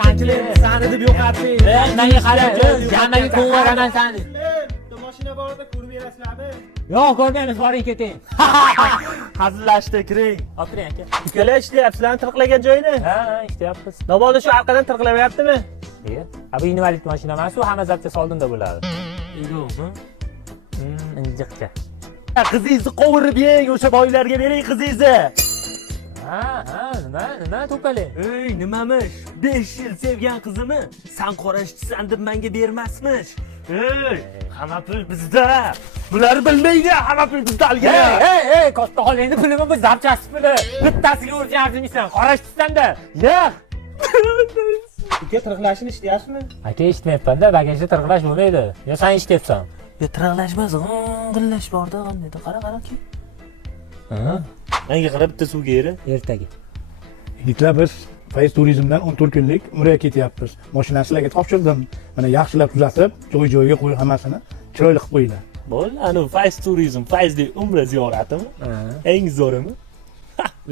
sanki sani deb yo'qotding. Menga qara, jamaga ko'ngaraman seni. Mashina borida ko'rib berasizlarmi? Yo'q, ko'rmaymiz, boring keting. Hazillashdi, kiring. O'tiring aka. Ukala ishlayapsizlarmi tirqlagan joyini? Ha, ishlayapmiz. Namoda shu orqadan tirqlamayaptimi? Bu invalid mashina emas, u hamma zabcha soldimda bo'ladi. Yo'qmi? Injiqcha. Qizingizni qovurib yeng, o'sha boylarga bering qizingizni. Ha, nima to'paling? Ey, nimamish? 5 yil sevgan qizimni sen qorashchisan deb menga bermasmish. Ey, hamma pul bizda. Bular bilmaydi, hamma pul bizda olgan. Ey, katta holingni pulimi bu zabchasi puli. Bittasiga o'rganarmisan, qarashchisan-da. Yo'q. Uka tirqlashni ishlayapsizmi? Aka eshitmayapman-da, bagajda tirqlash bo'lmaydi. Yo sen eshityapsan. Yo tirqlashmas, g'ing'illash bor-da, qandaydi. Qara-ki. Menga qarab bitta suvga eri. Ertaga. Yigitlar, biz Fayz turizmdan 14 kunlik umraga ketyapmiz. Mashinani sizlarga topshirdim. Mana yaxshilab tuzatib, joy-joyiga qo'yib hammasini chiroyli qilib qo'yinglar. Bo'l, ana Fayz turizm, Fayzli umra ziyoratimi? Eng zo'rimi?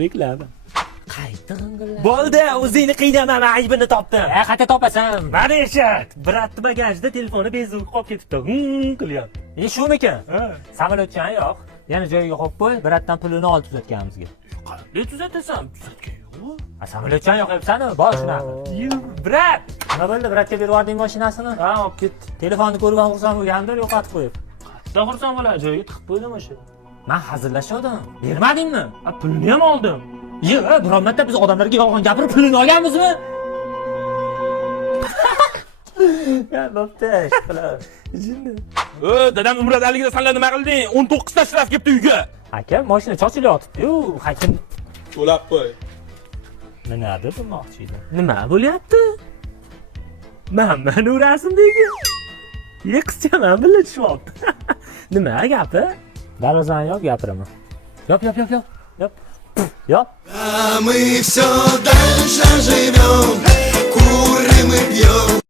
Reklama. Qayta g'ing'illar. Bo'ldi, o'zingni qiynama, men aybini topdim. Qayta topasan? Mana eshit, biratni bagajda telefoni bezuvga qolib ketibdi. Qilyapti. Shumikan? Samolyotchan yo'q. Yana joyiga qo'yib qo'y, biratdan pulini olib tuzatganimizga. Qanday tuzatasan? Tuzatgan yo'q. Samolyotchan yo'qyapsan-ku, bor shunaqa. Brat. Nima bo'ldi, biratga berib yubording mashinasini? Ha, olib ketdi. Telefonni ko'rib xursand bo'lgandir, yo'qotib qo'yib. Qattiq xursand bo'ladi, joyiga tiqib qo'ydim o'sha. Men hazillashdim. Bermadingmi? Pulni ham oldim. Yo'q, biror marta biz odamlarga yolg'on gapirib pulini olganmizmi? Ya, bo'pti, qilar. Jinni. Dadam umradaligida senlar nima qilding? 19 ta shtraf kelibdi uyga. Aka, mashina chochilyapti-yu, hakim. To'lab qo'y. Nimadir demoqchi edim. Nima bo'lyapti? Meni urasimdagi. Qizchaman bilib tushyapti. Nima gapi? Darvozani yop, gapiraman. Yop. Yop. А мы все дальше живем, курим и пьем.